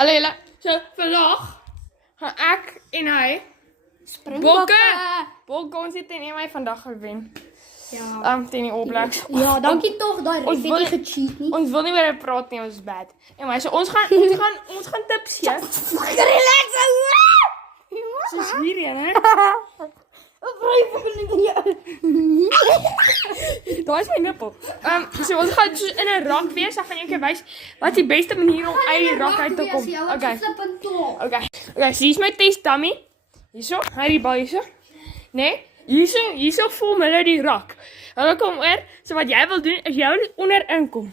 Hallo julle. So vandag gaan ek en hy Springbokke. Bokke ons het teen my vandag gewen. Ja. Teen die All Blacks. Ja, dankie tog, daai Ons ref wil- het nie gecheat nie. Ons wil nie meer praat nie, ons is bad. En so ons gaan tips gee. Relax ou. Soos hierheen, hè. Daar is my nippel. So ons gaan so in 'n rak wees, dan gaan ek jou wys wat die beste manier om uit die rak uit te kom. Okay. Okay, so hier is my test dummy. Hierso, hy die bal hierso. Nee, hierso vorm hulle die rak. Hulle kom oor, so wat jy wil doen is jy wil onderin kom.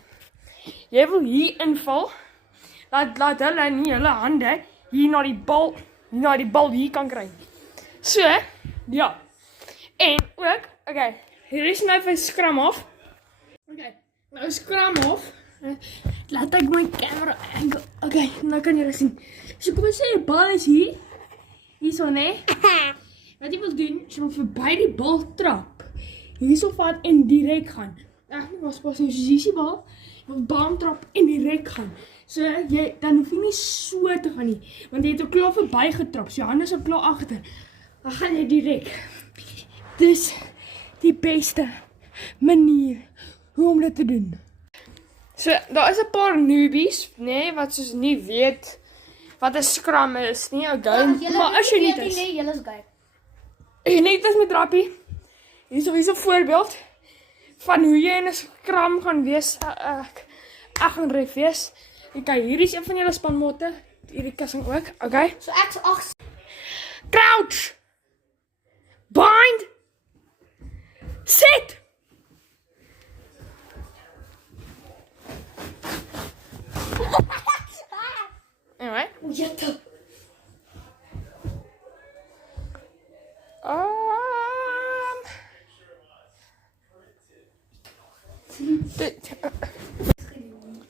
Jy wil hier inval. Laat hulle nie hulle hande hier na die bal hier kan kry. So, ja. En ook, okay, hier is nou vir scrum af. Okay, nou scrum af. Laat ek my camera angle. Okay, nou kan julle sien. So kom ons sê die bal is hier. Hierso, nee. Wat jy wil doen, is jy wil verby die bal trap. Hierso vat en direk gaan. Ek nie was pas nie, soos hier is die bal. Jy wil bam trap en direk gaan. So dan hoef jy nie so te gaan nie, want jy het al klaar verby getrap. So jou hande is al klaar agter. Dan gaan jy direk. Dis die beste manier hoe om dit te doen. So, daar is 'n paar newbies, nee, wat soos nie weet wat 'n scrum is nie, okay? Maar as jy nie is, Julle is gay. as jy net is met rappie, hier is 'n voorbeeld van hoe jy in 'n scrum gaan wees. Ek gaan ref wees. Okay, hier is een van julle spanmatte, hierdie kussing ook, okay? So ek so 8. Crouch! Bind! Sit! Anyway. Jette.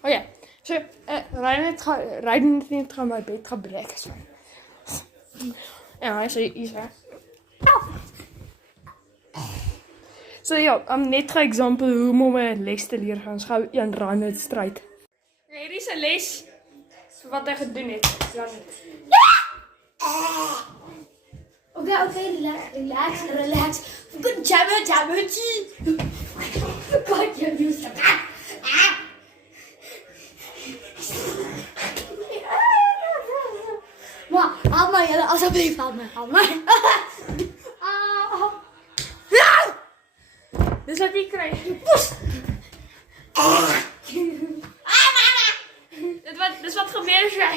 Oh ja, so, Ryden het net gaan my bed gebreek. Ja, so hier is hy. So ja, net 'n example hoe om 'n les te leer gaan. Ons gou een run stryd. Hier is 'n les vir wat hy gedoen het. Okay, relax. Good jammer. God, you used to. Maar, haal maar jullie, alsjeblieft, haal maar. Dis wat jy kry. Dis wat gebeur as jy